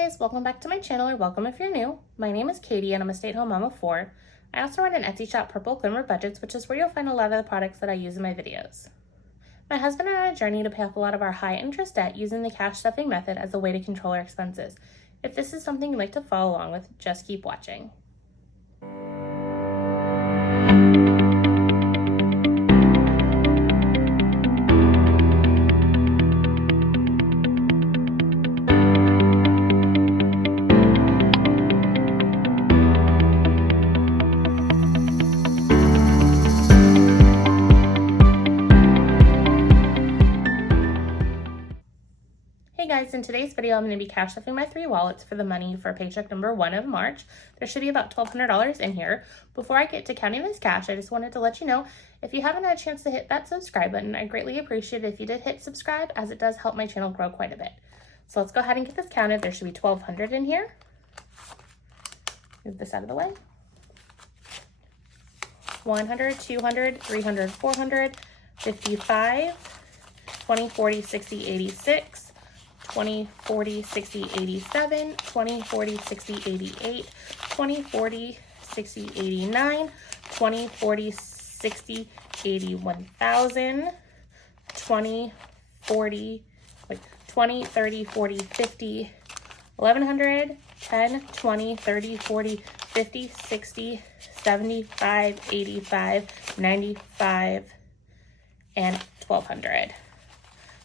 guys, welcome back to my channel, or welcome if you're new. My name is Katie and I'm a stay-at-home mom of 4. I also run an Etsy shop, Purple Glimmer Budgets, which is where you'll find a lot of the products that I use in my videos. My husband and I are on a journey to pay off a lot of our high interest debt using the cash stuffing method as a way to control our expenses. If this is something you'd like to follow along with, just keep watching. Hey guys, in today's video, I'm going to be cash stuffing my 3 wallets for the money for paycheck number 1 of March. There should be about $1,200 in here. Before I get to counting this cash, I just wanted to let you know, if you haven't had a chance to hit that subscribe button, I'd greatly appreciate it if you did hit subscribe, as it does help my channel grow quite a bit. So let's go ahead and get this counted. There should be $1,200 in here. Move this out of the way. 100, 200, 300, 400, 55, 20, 40, 60, 86, 20, 40, 60, 87, 20, 40, 60, 88, 20, 40, 60, 89, 20, 40, 60, 81,000, 20, 40, 20, 30, 40, 50, 1,100, 10, 20, 30, 40, 50, 60, 75, 85, 95, and 1,200.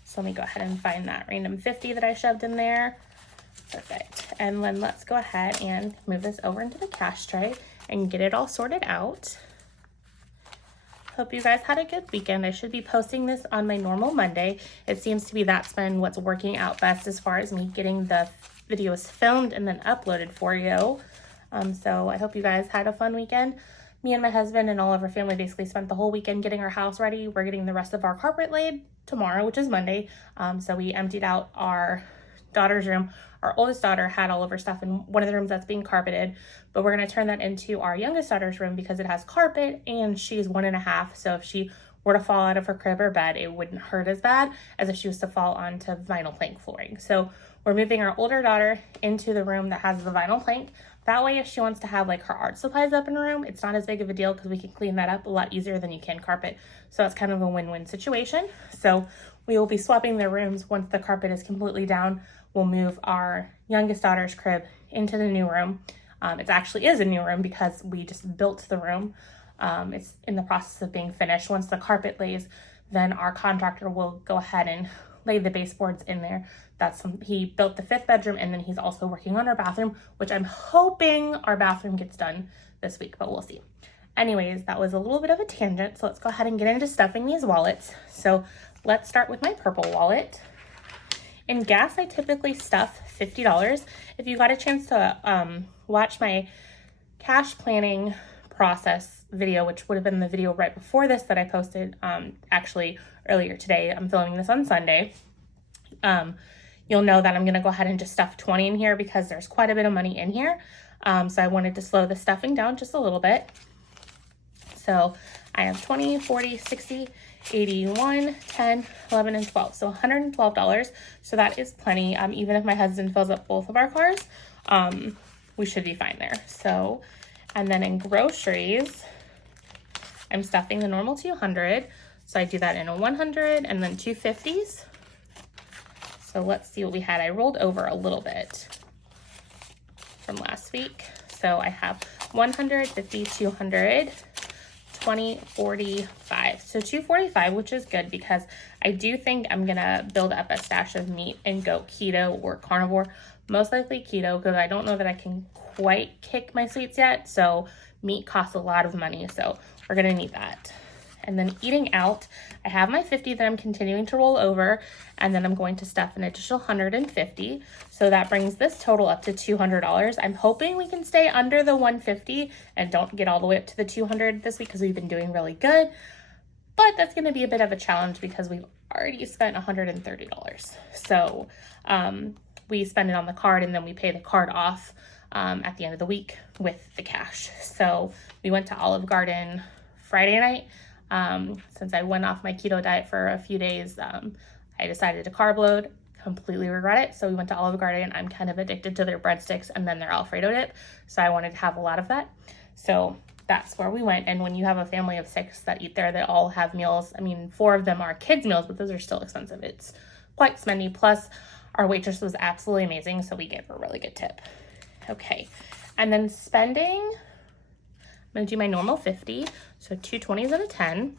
So let me go ahead and find that random 50 that I shoved in there. Perfect. And then let's go ahead and move this over into the cash tray and get it all sorted out. Hope you guys had a good weekend. I should be posting this on my normal Monday. It seems to be that's been what's working out best as far as me getting the videos filmed and then uploaded for you. So I hope you guys had a fun weekend. Me and my husband and all of our family basically spent the whole weekend getting our house ready. We're getting the rest of our carpet laid tomorrow, which is Monday. So we emptied out our daughter's room. Our oldest daughter had all of her stuff in one of the rooms that's being carpeted, but we're going to turn that into our youngest daughter's room because it has carpet and she's 1.5. So if she were to fall out of her crib or bed, it wouldn't hurt as bad as if she was to fall onto vinyl plank flooring. So we're moving our older daughter into the room that has the vinyl plank. That way, if she wants to have like her art supplies up in her room, it's not as big of a deal because we can clean that up a lot easier than you can carpet. So it's kind of a win-win situation. So we will be swapping their rooms once the carpet is completely down. We'll move our youngest daughter's crib into the new room. It actually is a new room because we just built the room. It's in the process of being finished. Once the carpet lays, then our contractor will go ahead and lay the baseboards in there. He built the 5th bedroom, and then he's also working on our bathroom, which I'm hoping our bathroom gets done this week, but we'll see. Anyways, that was a little bit of a tangent, so let's go ahead and get into stuffing these wallets. So let's start with my purple wallet. In gas, I typically stuff $50. If you got a chance to watch my cash planning process video, which would have been the video right before this that I posted actually earlier today, I'm filming this on Sunday, you'll know that I'm going to go ahead and just stuff 20 in here because there's quite a bit of money in here. So I wanted to slow the stuffing down just a little bit. So I have 20, 40, 60, 81, 10, 11, and 12. So $112. So that is plenty. Even if my husband fills up both of our cars, we should be fine there. So, and then in groceries, I'm stuffing the normal 200. So I do that in a 100 and then 250s. So let's see what we had. I rolled over a little bit from last week. So I have 100, 50, 200, 20, 45. So 245, which is good because I do think I'm going to build up a stash of meat and go keto or carnivore. Most likely keto because I don't know that I can quite kick my sweets yet. So meat costs a lot of money. So we're going to need that. And then eating out, I have my 50 that I'm continuing to roll over, and then I'm going to stuff an additional 150. So that brings this total up to $200. I'm hoping we can stay under the 150 and don't get all the way up to the 200 this week because we've been doing really good. But that's going to be a bit of a challenge because we've already spent $130. So we spend it on the card and then we pay the card off at the end of the week with the cash. So we went to Olive Garden Friday night. Since I went off my keto diet for a few days, I decided to carb load completely regret it. So we went to Olive Garden. I'm kind of addicted to their breadsticks and then their Alfredo dip. So I wanted to have a lot of that. So that's where we went. And when you have a family of 6 that eat there, they all have meals. I mean, 4 of them are kids' meals, but those are still expensive. It's quite spendy. Plus, our waitress was absolutely amazing, so we gave her a really good tip. Okay, and then spending, I'm gonna do my normal 50, so 2 20s and a 10.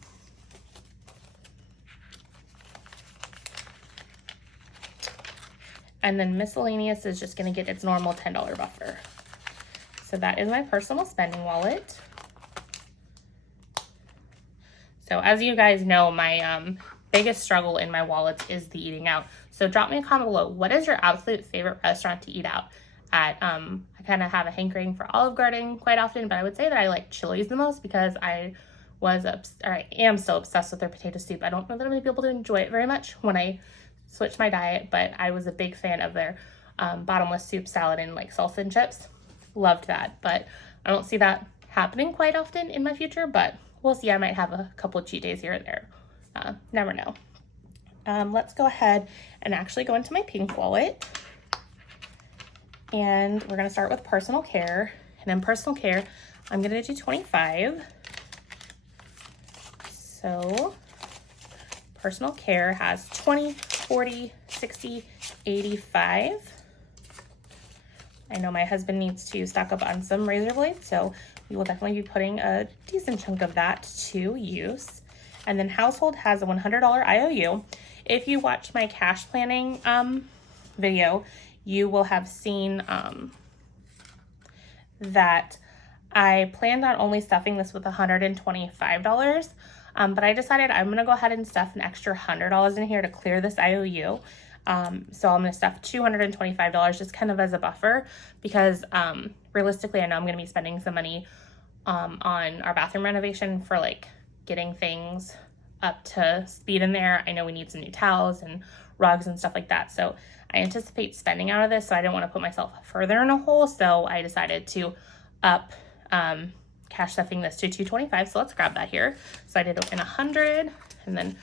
And then miscellaneous is just gonna get its normal $10 buffer. So that is my personal spending wallet. So as you guys know, my biggest struggle in my wallets is the eating out. So drop me a comment below. What is your absolute favorite restaurant to eat out at? I kind of have a hankering for Olive Garden quite often, but I would say that I like Chili's the most because I am still obsessed with their potato soup. I don't know that I'm gonna be able to enjoy it very much when I switch my diet, but I was a big fan of their bottomless soup salad and like salsa and chips. Loved that, but I don't see that happening quite often in my future, but we'll see. I might have a couple of cheat days here and there. Never know. Let's go ahead and actually go into my pink wallet. And we're gonna start with personal care. And in personal care, I'm gonna do 25. So personal care has 20, 40, 60, 85. I know my husband needs to stock up on some razor blades, so we will definitely be putting a decent chunk of that to use. And then household has a $100 IOU. If you watch my cash planning video, you will have seen that I planned on only stuffing this with $125, but I decided I'm gonna go ahead and stuff an extra $100 in here to clear this IOU. So I'm gonna stuff $225 just kind of as a buffer because realistically, I know I'm gonna be spending some money on our bathroom renovation for like getting things up to speed in there. I know we need some new towels and rugs and stuff like that. So I anticipate spending out of this, so I didn't want to put myself further in a hole. So I decided to up cash stuffing this to $225. So let's grab that here. So I did it in 100 and then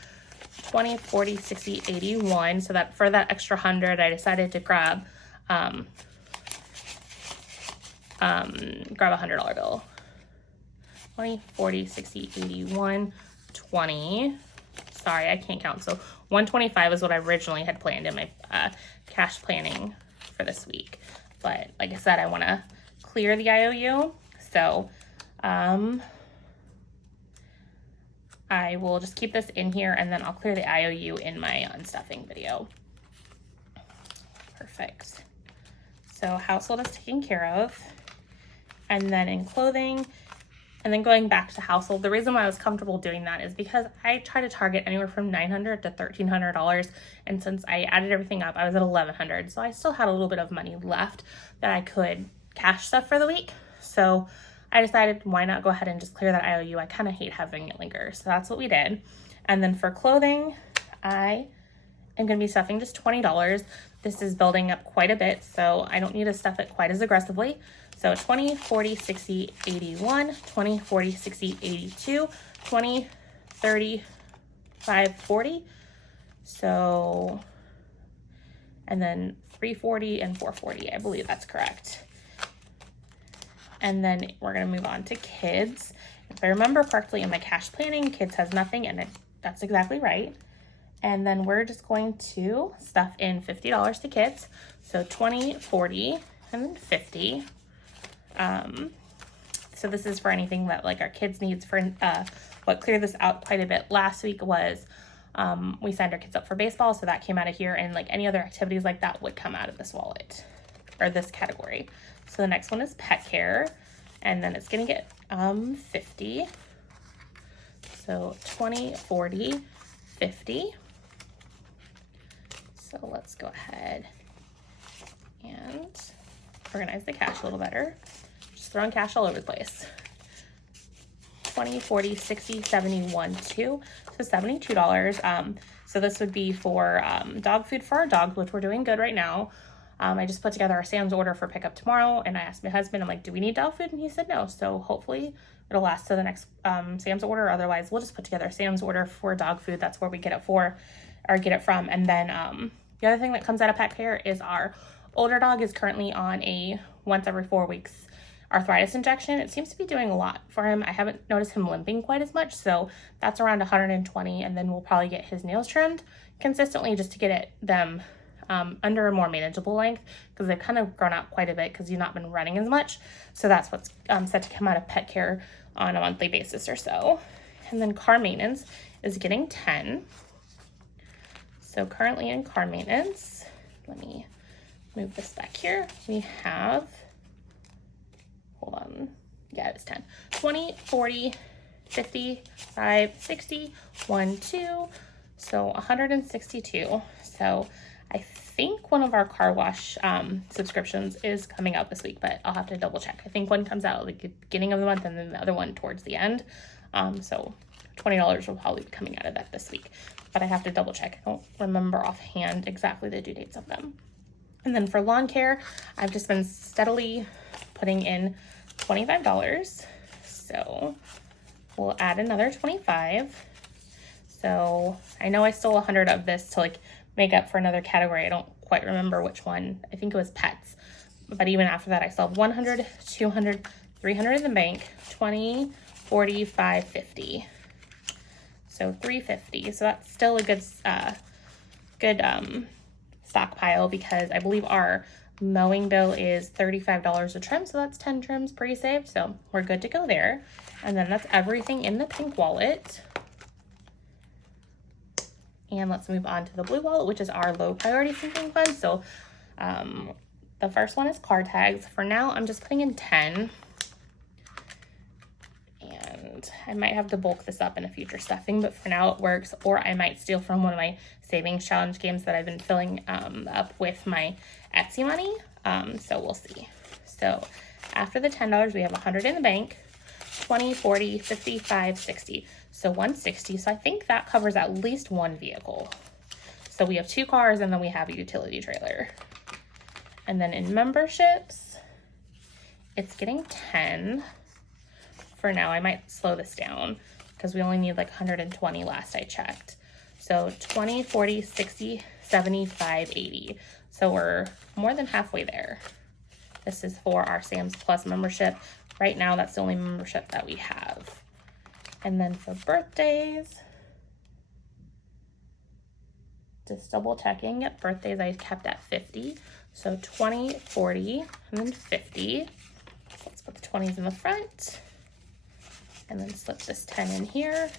20, 40, 60, 81. So that for that extra 100, I decided to grab a $100 bill. 20, 40, 60, 81, 20. Sorry, I can't count. So 125 is what I originally had planned in my cash planning for this week. But like I said, I want to clear the IOU. So I will just keep this in here and then I'll clear the IOU in my unstuffing video. Perfect. So household is taken care of. And then in clothing, and then going back to household, the reason why I was comfortable doing that is because I try to target anywhere from $900 to $1,300. And since I added everything up, I was at $1,100. So I still had a little bit of money left that I could cash stuff for the week. So I decided why not go ahead and just clear that IOU. I kind of hate having it linger. So that's what we did. And then for clothing, I am going to be stuffing just $20. This is building up quite a bit, so I don't need to stuff it quite as aggressively. So 20, 40, 60, 81, 20, 40, 60, 82, 20, 35, 40. So, and then 340 and 440, I believe that's correct. And then we're gonna move on to kids. If I remember correctly in my cash planning, kids has nothing, and that's exactly right. And then we're just going to stuff in $50 to kids. So 20, 40, and then 50. So this is for anything that like our kids needs for, what cleared this out quite a bit last week was, we signed our kids up for baseball. So that came out of here, and like any other activities like that would come out of this wallet or this category. So the next one is pet care, and then it's gonna get, 50. So 20, 40, 50. So let's go ahead and organize the cash a little better. Just throwing cash all over the place. 20, 40, 60, 71, 2. So $72. So this would be for dog food for our dogs, which we're doing good right now. I just put together our Sam's order for pickup tomorrow, and I asked my husband, I'm like, do we need dog food? And he said no. So hopefully it'll last to the next Sam's order. Otherwise, we'll just put together a Sam's order for dog food. That's where we get it for, or get it from. And then The other thing that comes out of pet care is our older dog is currently on a once every 4 weeks arthritis injection. It seems to be doing a lot for him. I haven't noticed him limping quite as much, so that's around 120, and then we'll probably get his nails trimmed consistently just to get them under a more manageable length, because they've kind of grown out quite a bit because he's not been running as much. So that's what's set to come out of pet care on a monthly basis or so. And then car maintenance is getting 10. So currently in car maintenance, let me move this back here. We have, hold on, yeah, it's 10. 20, 40, 50, 5, 60, 1, 2, so 162. So I think one of our car wash subscriptions is coming out this week, but I'll have to double check. I think one comes out at the beginning of the month and then the other one towards the end. So $20 will probably be coming out of that this week, but I have to double check. I don't remember offhand exactly the due dates of them. And then for lawn care, I've just been steadily putting in $25. So we'll add another 25. So I know I stole 100 of this to like make up for another category. I don't quite remember which one. I think it was pets. But even after that, I still have 100, 200, 300 in the bank, 20, 45, 50. So 350. So that's still a good stockpile, because I believe our mowing bill is $35 a trim, so that's 10 trims pre-saved, so we're good to go there. And then that's everything in the pink wallet. And let's move on to the blue wallet, which is our low priority sinking fund. So the first one is car tags. For now, I'm just putting in 10. And I might have to bulk this up in a future stuffing, but for now it works. Or I might steal from one of my savings challenge games that I've been filling up with my Etsy money. So we'll see. So after the $10, we have 100 in the bank, 20, 40, 55, 60. So 160. So I think that covers at least one vehicle. So we have 2 cars and then we have a utility trailer. And then in memberships, it's getting 10. For now, I might slow this down because we only need like 120 last I checked. So 20, 40, 60, 75, 80. So we're more than halfway there. This is for our Sam's Plus membership. Right now, that's the only membership that we have. And then for birthdays, just double checking. Yep, birthdays I kept at 50. So 20, 40, and then 50. So let's put the 20s in the front. And then slip this 10 in here.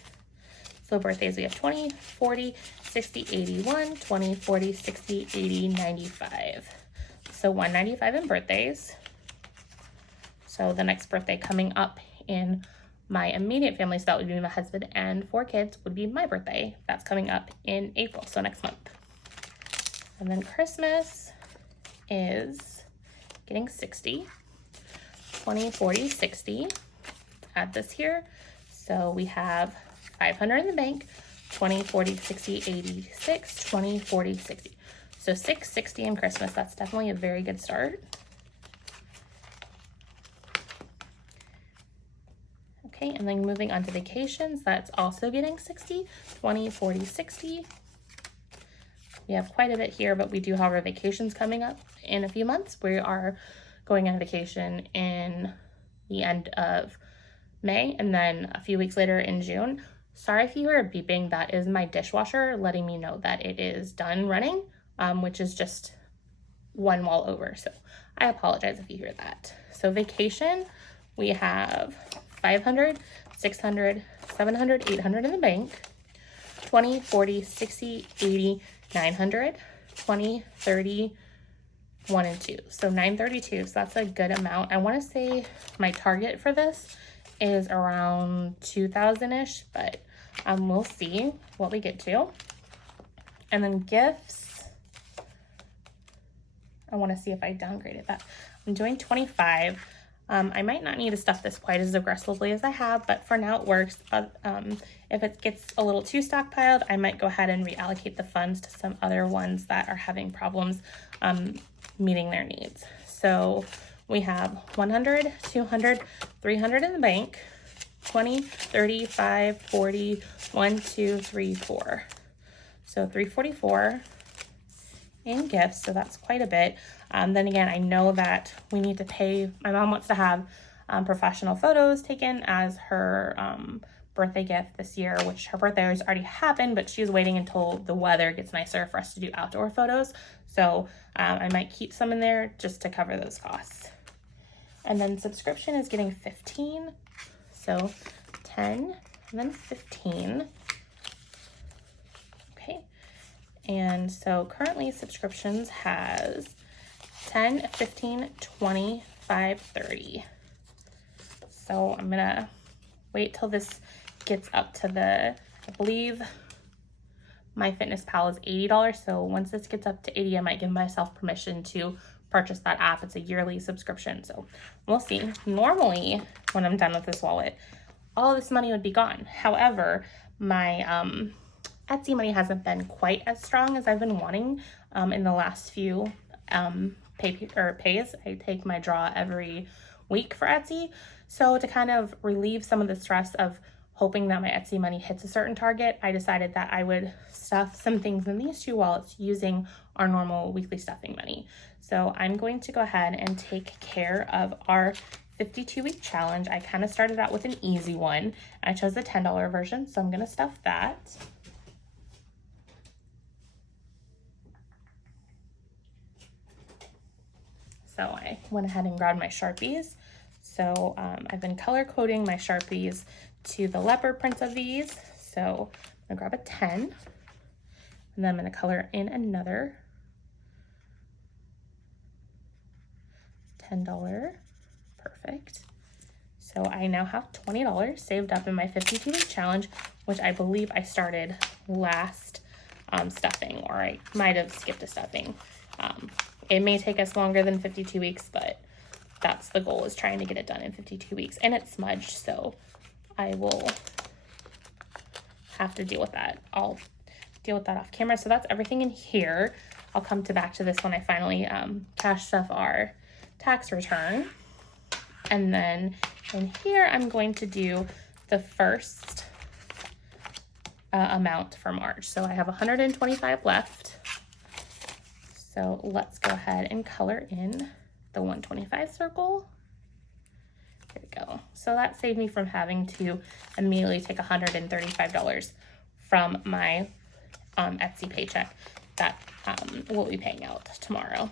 So birthdays, we have 20, 40, 60, 81, 20, 40, 60, 80, 95. So 195 in birthdays. So the next birthday coming up in my immediate family, so that would be my husband and 4 kids, would be my birthday. That's coming up in April, so next month. And then Christmas is getting 60, 20, 40, 60. Add this here. So we have 500 in the bank, 20, 40, 60, 86, 20, 40, 60. So 660 in Christmas. That's definitely a very good start. Okay, and then moving on to vacations, that's also getting 60, 20, 40, 60. We have quite a bit here, but we do have our vacations coming up in a few months. We are going on vacation in the end of May, and then a few weeks later in June. Sorry if you hear a beeping, that is my dishwasher letting me know that it is done running, which is just one wall over. So I apologize if you hear that. So vacation, we have 500, 600, 700, 800 in the bank, 20, 40, 60, 80, 900, 20, 30, 1 and 2. So 932, so that's a good amount. I want to say my target for this is around 2,000-ish, but we'll see what we get to. And then gifts, I want to see if I downgraded that. I'm doing 25. I might not need to stuff this quite as aggressively as I have, but for now it works. If it gets a little too stockpiled, I might go ahead and reallocate the funds to some other ones that are having problems meeting their needs. So we have 100, 200, 300 in the bank, 20, 30, 5, 40, 1, 2, 3, 4. So 344. in gifts, so that's quite a bit. Then again, I know that we need to pay, my mom wants to have professional photos taken as her birthday gift this year, which her birthday has already happened, but she's waiting until the weather gets nicer for us to do outdoor photos. So I might keep some in there just to cover those costs. And then subscription is getting 15, so 10 and then 15. Okay, and so currently subscriptions has 10, 15, 20, 5, 30. So I'm gonna wait till this gets up to I believe MyFitnessPal is $80. So once this gets up to 80, I might give myself permission to purchase that app. It's a yearly subscription, so we'll see. Normally, when I'm done with this wallet, all this money would be gone. However, my Etsy money hasn't been quite as strong as I've been wanting in the last few pays. I take my draw every week for Etsy. So to kind of relieve some of the stress of hoping that my Etsy money hits a certain target, I decided that I would stuff some things in these two wallets using our normal weekly stuffing money. So I'm going to go ahead and take care of our 52-week challenge. I kind of started out with an easy one. I chose the $10 version, so I'm going to stuff that. So I went ahead and grabbed my Sharpies. So I've been color coding my Sharpies to the leopard prints of these. So I'm gonna grab a 10, and then I'm gonna color in another $10. Perfect. So I now have $20 saved up in my 52-week challenge, which I believe I started last stuffing, or I might have skipped a stuffing. It may take us longer than 52 weeks, but that's the goal, is trying to get it done in 52 weeks. And it's smudged, so I will have to deal with that. I'll deal with that off camera. So that's everything in here. I'll come back to this when I finally cash stuff our tax return. And then in here, I'm going to do the first amount for March. So I have 125 left. So let's go ahead and color in the 125 circle. There we go. So that saved me from having to immediately take $135 from my Etsy paycheck that we'll be paying out tomorrow.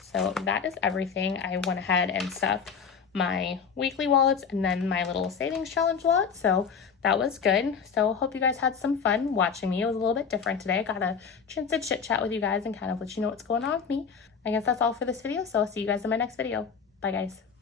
So that is everything. I went ahead and stuffed my weekly wallets and then my little savings challenge wallet. So that was good. So hope you guys had some fun watching me. It was a little bit different today. I got a chance to chit chat with you guys and kind of let you know what's going on with me. I guess that's all for this video. So I'll see you guys in my next video. Bye guys.